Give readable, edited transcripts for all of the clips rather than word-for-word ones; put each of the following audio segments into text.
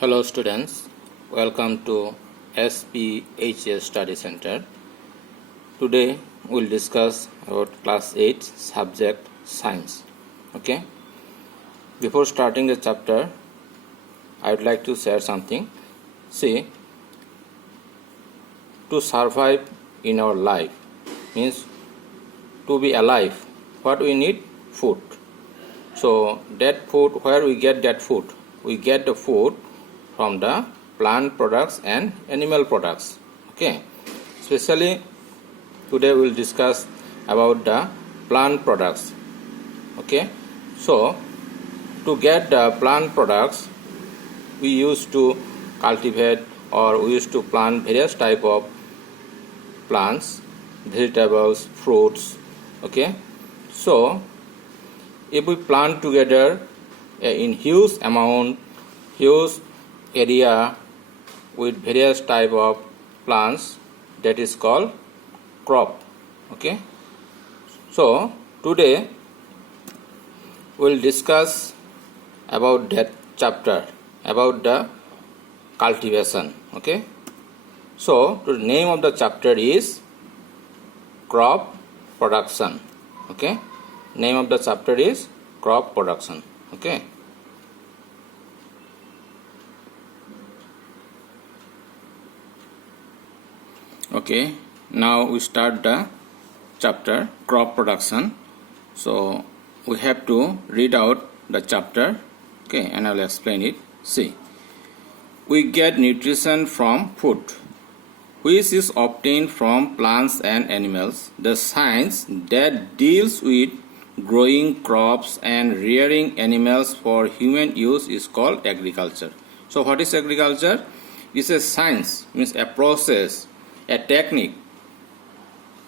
Hello students, welcome to SPHS Study Center. Today we'll discuss about class 8 subject science. Okay. Before starting the chapter, I would like to share something. See, to survive in our life means to be alive, what we need? Food. So that food, where we get that food? We get the food from the plant products and animal products. Okay, especially today we will discuss about the plant products. Okay, so to get the plant products, we used to cultivate or we used to plant various type of plants, vegetables, fruits. Okay, so if we plant together in huge amount, huge area with various type of plants, that is called crop. Okay, so today we'll discuss about that chapter about the cultivation. Okay, so the name of the chapter is crop production. Okay, name of the chapter is crop production. Okay. Okay, now we start the chapter crop production. So we have to read out the chapter. Okay, and I will explain it. See, we get nutrition from food, which is obtained from plants and animals. The science that deals with growing crops and rearing animals for human use is called agriculture. So what is agriculture? It's a science, means a process, a technique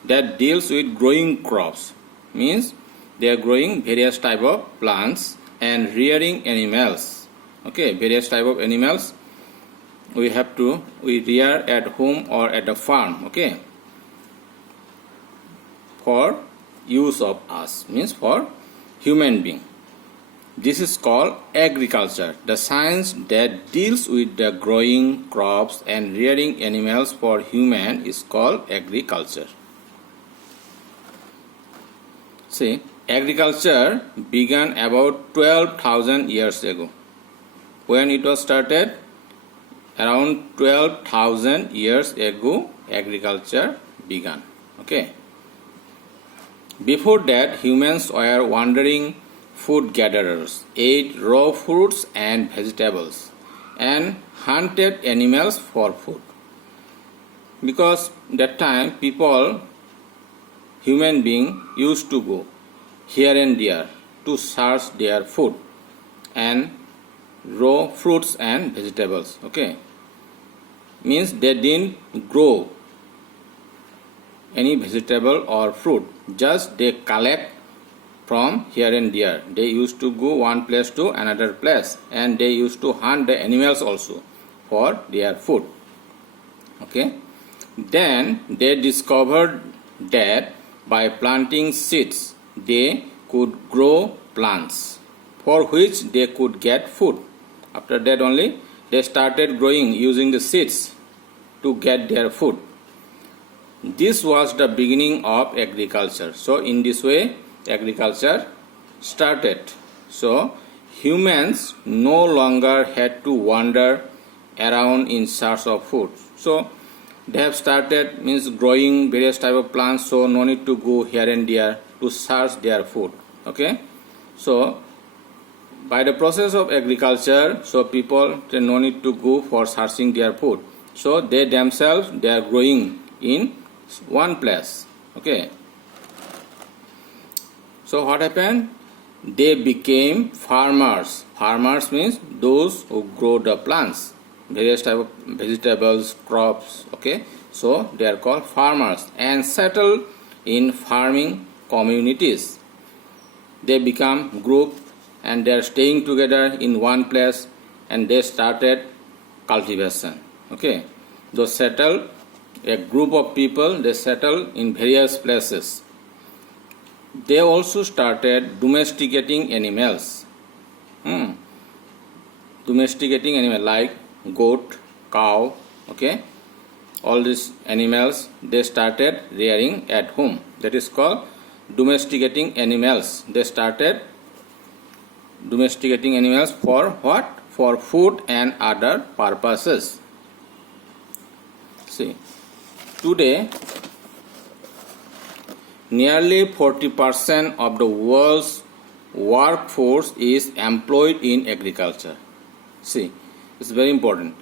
that deals with growing crops, means they are growing various type of plants and rearing animals. Okay, various type of animals we rear at home or at a farm. Okay, for use of us, means for human being. This is called agriculture, the science that deals with the growing crops and rearing animals for human is called agriculture. See, agriculture began about 12,000 years ago. When it was started? Around 12,000 years ago, agriculture began. Okay. Before that, humans were wandering food gatherers, ate raw fruits and vegetables, and hunted animals for food. Because that time people, human being, used to go here and there to search their food and raw fruits and vegetables. Okay, means they didn't grow any vegetable or fruit, just they collect from here and there. They used to go one place to another place, and they used to hunt the animals also for their food. Okay, then they discovered that by planting seeds they could grow plants for which they could get food. After that only they started growing using the seeds to get their food. This was the beginning of agriculture. So in this way agriculture started. So humans no longer had to wander around in search of food. So they have started, means growing various type of plants, so no need to go here and there to search their food. Okay, so by the process of agriculture, so people, they no need to go for searching their food. So they themselves, they are growing in one place. Okay, so what happened? They became farmers. Farmers means those who grow the plants, various type of vegetables, crops. Okay, so they are called farmers and settle in farming communities. They become group and they are staying together in one place, and they started cultivation. Okay, those settle, a group of people, they settle in various places. They also started domesticating animals. domesticating animal like goat, cow, okay, all these animals they started rearing at home. That is called domesticating animals. They started domesticating animals for what? For food and other purposes. See, today nearly 40% of the world's workforce is employed in agriculture. See, it's very important.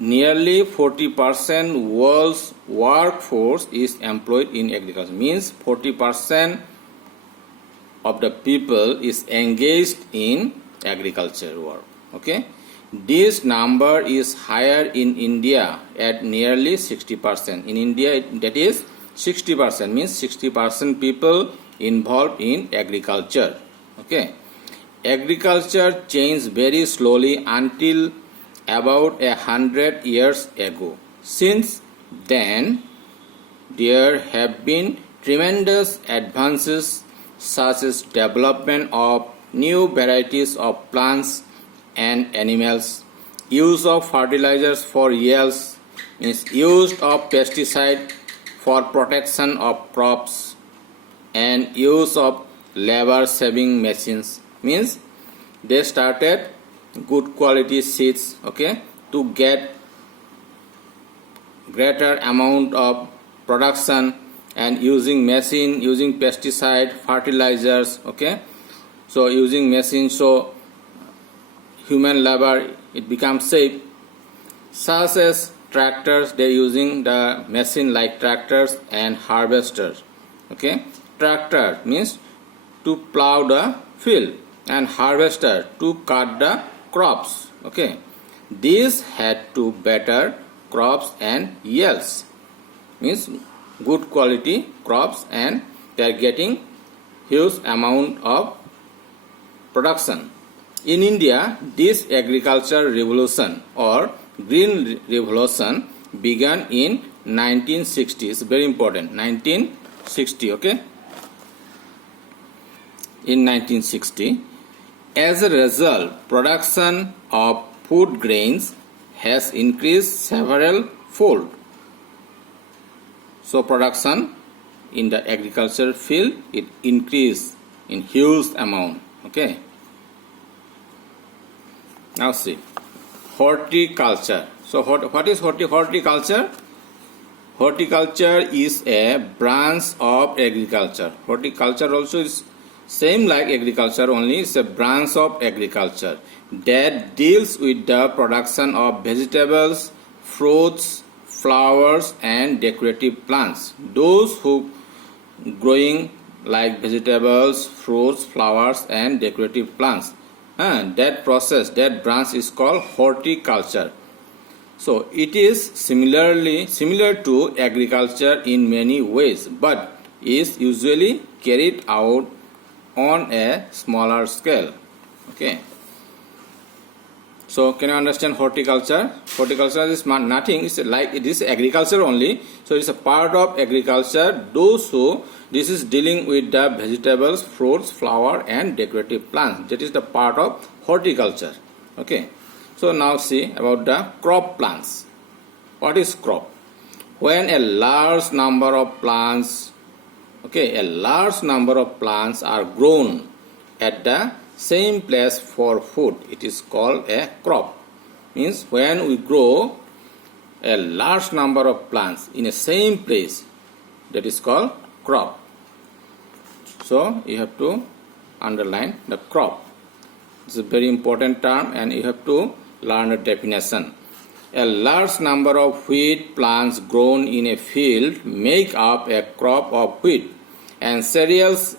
Nearly 40% world's workforce is employed in agriculture. Means 40% of the people is engaged in agriculture work. Okay, this number is higher in India at nearly 60%. In India, that is 60%, means 60% people involved in agriculture. Okay, agriculture changed very slowly until about 100 years ago. Since then, there have been tremendous advances such as development of new varieties of plants and animals, use of fertilizers for yields, means use of pesticide for protection of crops, and use of labor saving machines, means they started good quality seeds, okay, to get greater amount of production, and using machine, using pesticide, fertilizers, okay, so using machine, so human labor it becomes safe. Such as tractors, they using the machine like tractors and harvesters. Okay, tractor means to plow the field and harvester to cut the crops. Okay, these had to better crops and yields, means good quality crops, and they are getting huge amount of production. In India, this agriculture revolution or green revolution began in 1960. It's very important. 1960, okay? In 1960, as a result, production of food grains has increased several fold. So production in the agriculture field it increased in huge amount. Okay. Now see, horticulture. So what is horticulture? Horticulture is a branch of agriculture. Horticulture also is same like agriculture, only it's a branch of agriculture that deals with the production of vegetables, fruits, flowers and decorative plants. Those who growing like vegetables, fruits, flowers and decorative plants. That process, that branch is called horticulture. So it is similar to agriculture in many ways, but is usually carried out on a smaller scale. Okay. So can you understand horticulture? Horticulture is nothing, it's like it is agriculture only. So it's a part of agriculture. Those who this is dealing with the vegetables, fruits, flower and decorative plants. That is the part of horticulture. Okay. So now see about the crop plants. What is crop? When a large number of plants, okay, a large number of plants are grown at the same place for food, it is called a crop. Means when we grow a large number of plants in a same place, that is called crop. So you have to underline the crop. It's a very important term and you have to learn the definition. A large number of wheat plants grown in a field make up a crop of wheat, and cereals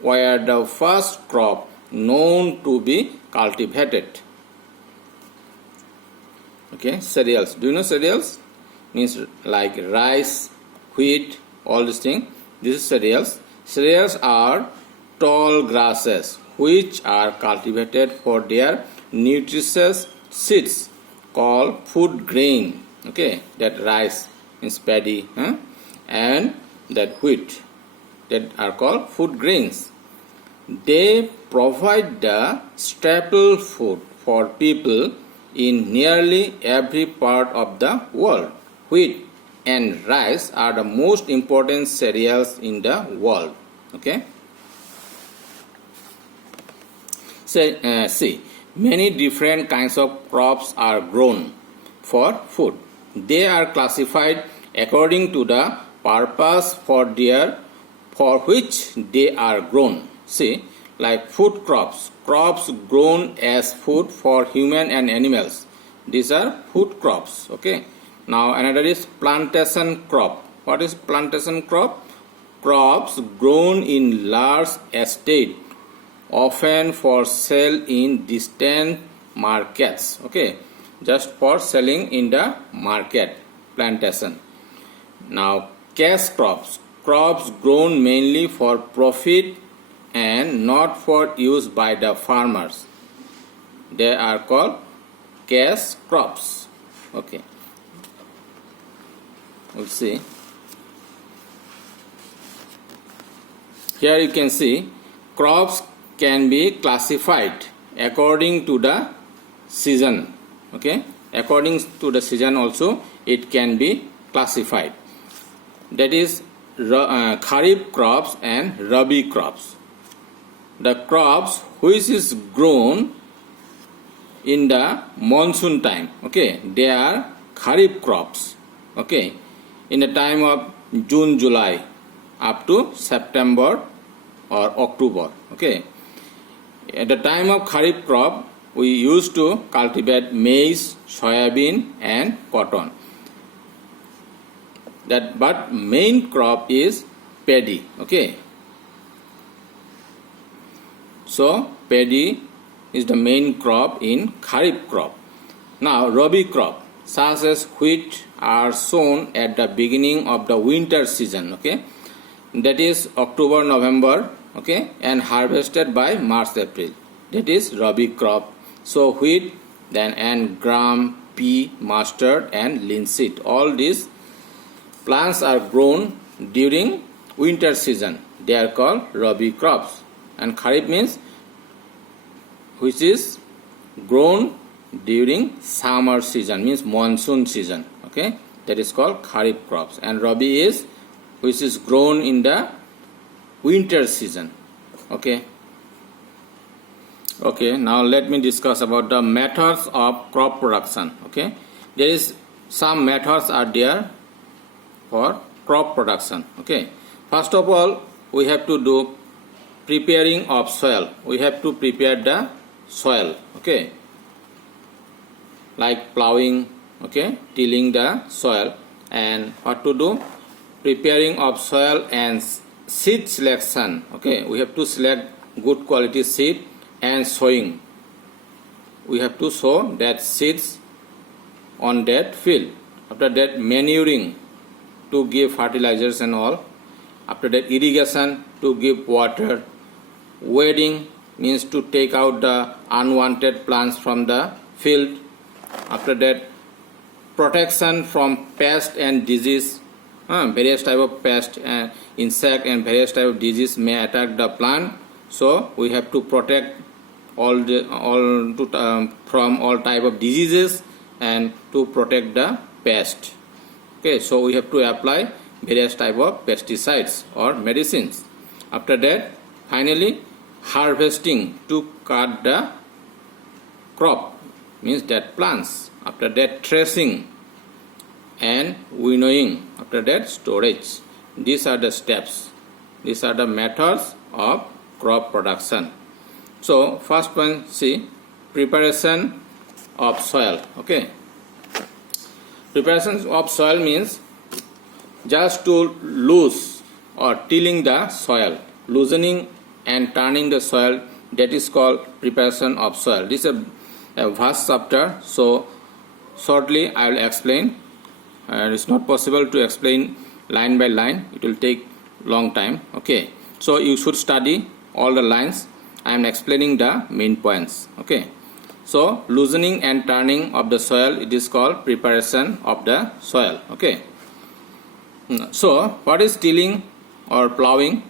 were the first crop known to be cultivated. Okay, cereals. Do you know cereals? Means like rice, wheat, all these things. This is cereals. Cereals are tall grasses which are cultivated for their nutritious seeds called food grain. Okay, that rice means paddy, and that wheat that are called food grains. They provide the staple food for people in nearly every part of the world. Wheat and rice are the most important cereals in the world. Okay. See, many different kinds of crops are grown for food. They are classified according to the purpose for which they are grown. See, like food crops, crops grown as food for human and animals. These are food crops. Okay. Now another is plantation crop. What is plantation crop? Crops grown in large estate, often for sale in distant markets. Okay, just for selling in the market. Plantation. Now cash crops, crops grown mainly for profit and not for use by the farmers. They are called cash crops. Okay, we'll see. Here you can see crops can be classified according to the season. Okay, according to the season also it can be classified. That is Kharif crops and Rabi crops. The crops which is grown in the monsoon time, okay, they are Kharif crops. Okay, in the time of June, July up to September or October. Okay, at the time of Kharif crop we used to cultivate maize, soybean and cotton. But main crop is paddy. Okay, so paddy is the main crop in Kharif crop. Now Rabi crop such as wheat are sown at the beginning of the winter season. Okay, that is October, November. Okay, and harvested by March, April. That is Rabi crop. So wheat, then and gram, pea, mustard and linseed. All these plants are grown during winter season. They are called Rabi crops. And Kharif means which is grown during summer season, means monsoon season. Okay, that is called Kharif crops. And Rabi is which is grown in the winter season. Okay. Okay, now let me discuss about the methods of crop production. Okay, there is some methods are there for crop production. Okay, first of all we have to do preparing of soil. We have to prepare the soil. Okay, like plowing. Okay, tilling the soil. And what to do? Preparing of soil and seed selection. Okay, we have to select good quality seed and sowing. We have to sow that seeds on that field. After that manuring to give fertilizers and all. After that irrigation to give water. Weeding means to take out the unwanted plants from the field. After that protection from pest and disease. Various type of pest and insect and various type of disease may attack the plant, so we have to protect from all type of diseases and to protect the pest. Okay, so we have to apply various type of pesticides or medicines. After that finally harvesting to cut the crop, means that plants. After that threshing and winnowing. After that storage. These are the steps. These are the methods of crop production. So first one, see, preparation of soil. Okay, preparation of soil means just to loose or tilling the soil, loosening and turning the soil. That is called preparation of soil. This is a vast chapter, so shortly I will explain. It's not possible to explain line by line. It will take long time. Okay, so you should study all the lines. I am explaining the main points. Okay, so loosening and turning of the soil, it is called preparation of the soil. Okay, so what is tilling or plowing?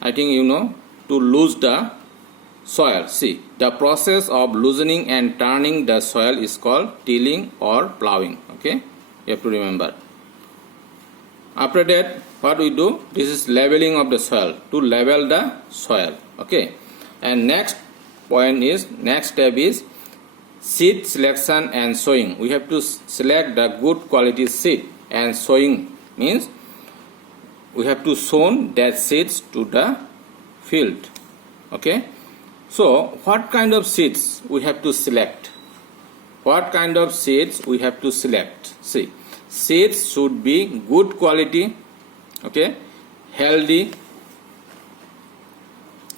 I think you know, to loose the soil. See, the process of loosening and turning the soil is called tilling or plowing. Okay, you have to remember. After that, what we do? This is leveling of the soil, to level the soil. Okay, and next step is seed selection and sowing. We have to select the good quality seed, and sowing means we have to sow that seeds to the field. Okay, so what kind of seeds we have to select? What kind of seeds we have to select? See, seeds should be good quality, okay, healthy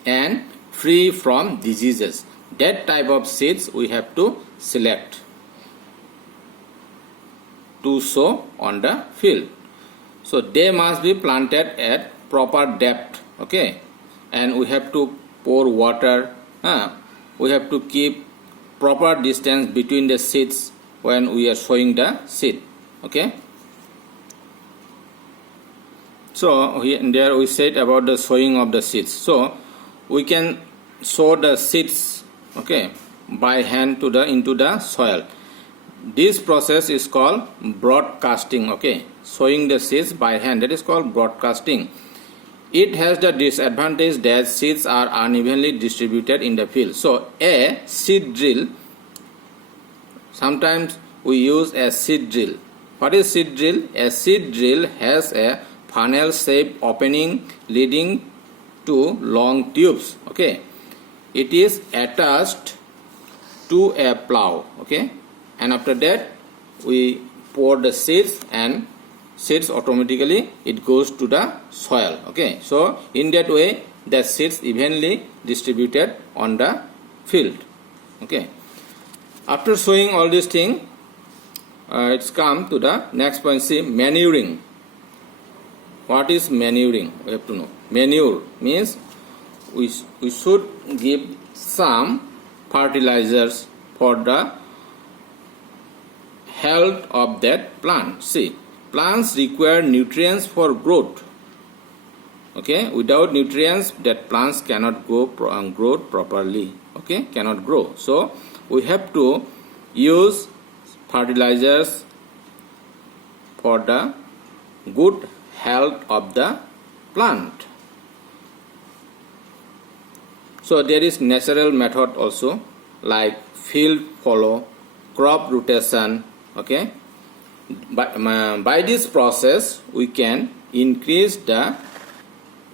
and free from diseases. That type of seeds we have to select to sow on the field. So they must be planted at proper depth, okay, and we have to pour water. We have to keep proper distance between the seeds when we are sowing the seed. Okay. So there we said about the sowing of the seeds. So we can sow the seeds, okay, by hand into the soil. This process is called broadcasting. Okay, sowing the seeds by hand, that is called broadcasting. It has the disadvantage that seeds are unevenly distributed in the field. So a seed drill, sometimes we use a seed drill. What is seed drill? A seed drill has a funnel shaped opening leading to long tubes. Okay, it is attached to a plow. Okay, and after that we pour the seeds, and seeds automatically it goes to the soil. Okay, so in that way the seeds evenly distributed on the field. Okay, after sowing all these things, it's come to the next point. See, manuring. What is manuring? We have to know. Manure means we should give some fertilizers for the health of that plant. See, plants require nutrients for growth. Okay, without nutrients that plants cannot grow properly. Okay, cannot grow. So we have to use fertilizers for the good health of the plant. So there is natural method also, like field follow, crop rotation. Okay, by this process we can increase the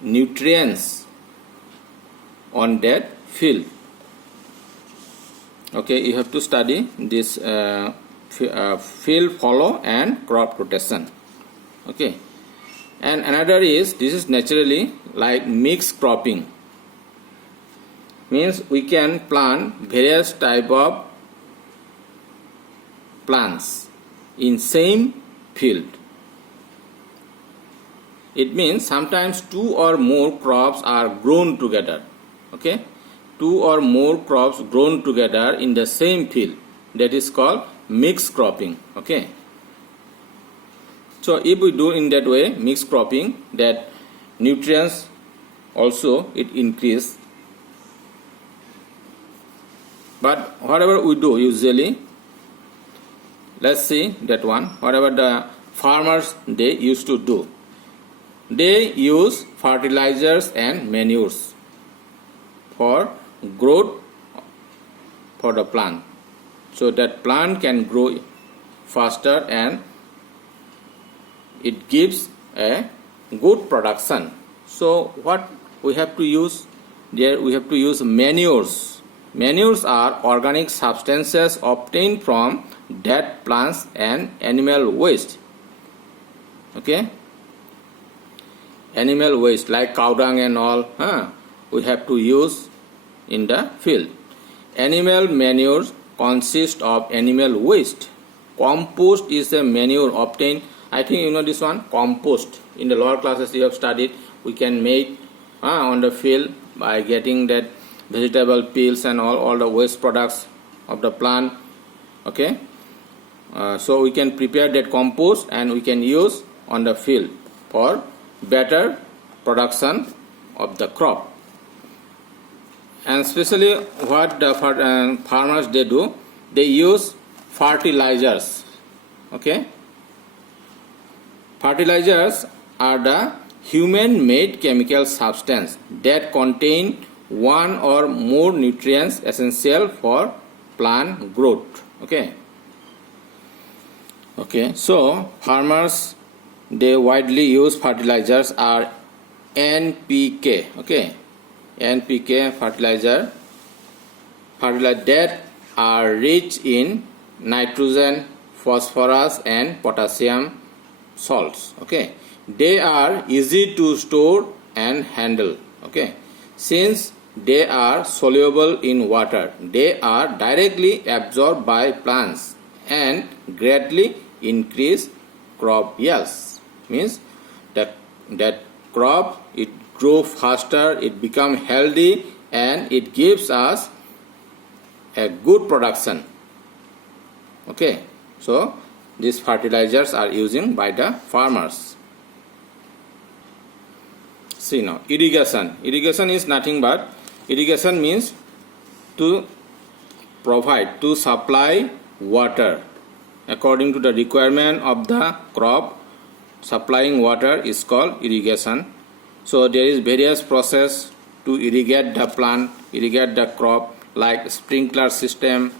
nutrients on that field. Okay, you have to study this field follow and crop rotation. Okay, and another is, this is naturally like mixed cropping. Means we can plant various type of plants in same field. It means sometimes two or more crops are grown together. Okay, two or more crops grown together in the same field. That is called mixed cropping. Okay, so if we do in that way mixed cropping, that nutrients also it increase. But whatever we do usually, let's see that one, whatever the farmers they used to do, they use fertilizers and manures for growth for the plant, so that plant can grow faster and it gives a good production. So what we have to use there? We have to use manures. Manures are organic substances obtained from dead plants and animal waste. Okay, animal waste like cow dung and all, we have to use in the field. Animal manures consist of animal waste. Compost is a manure obtained. I think you know this one, compost. In the lower classes you have studied. We can make on the field by getting that vegetable peels and all the waste products of the plant. Okay, so we can prepare that compost and we can use on the field for better production of the crop. And especially what the farmers they do, they use fertilizers. Okay, fertilizers are the human-made chemical substance that contain one or more nutrients essential for plant growth. Okay. So farmers they widely use fertilizers are NPK. Okay, NPK fertilizer that are rich in nitrogen, phosphorus, and potassium salts. Okay, they are easy to store and handle. Okay, since they are soluble in water, they are directly absorbed by plants and greatly increase crop yields. Means that crop it grow faster, it become healthy, and it gives us a good production. Okay, so these fertilizers are using by the farmers. See now, irrigation. Irrigation is nothing but irrigation means to provide, to supply water according to the requirement of the crop. Supplying water is called irrigation. So there is various process to irrigate the plant, irrigate the crop, like sprinkler system,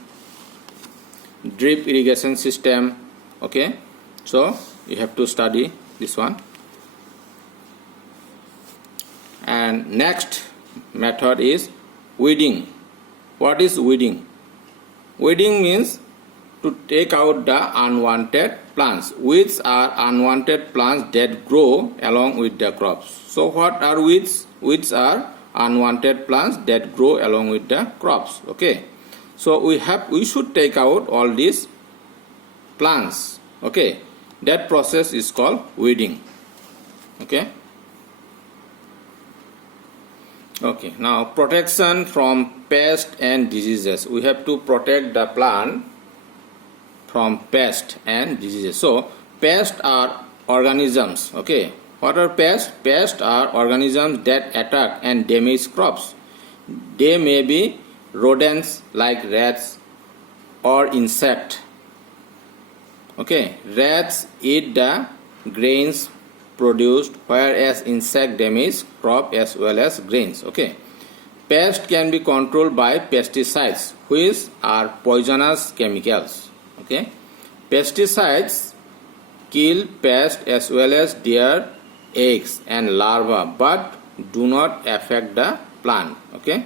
drip irrigation system. Okay, so you have to study this one. And next method is weeding. What is weeding? Weeding means to take out the unwanted plants. Weeds are unwanted plants that grow along with the crops. So what are weeds? Weeds are unwanted plants that grow along with the crops. Okay, so we should take out all these plants. Okay, that process is called weeding. Okay, now protection from pests and diseases. We have to protect the plant from pests and diseases. So pests are organisms. Okay, what are pests? Pests are organisms that attack and damage crops. They may be rodents like rats or insect. Okay, rats eat the grains produced, whereas insect damage crop as well as grains. Okay, pests can be controlled by pesticides, which are poisonous chemicals. Okay, pesticides kill pests as well as their eggs and larvae, but do not affect the plant. Okay,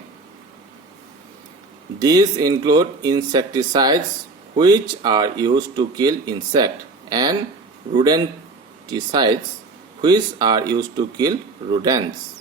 these include insecticides, which are used to kill insects, and rodenticides, which are used to kill rodents.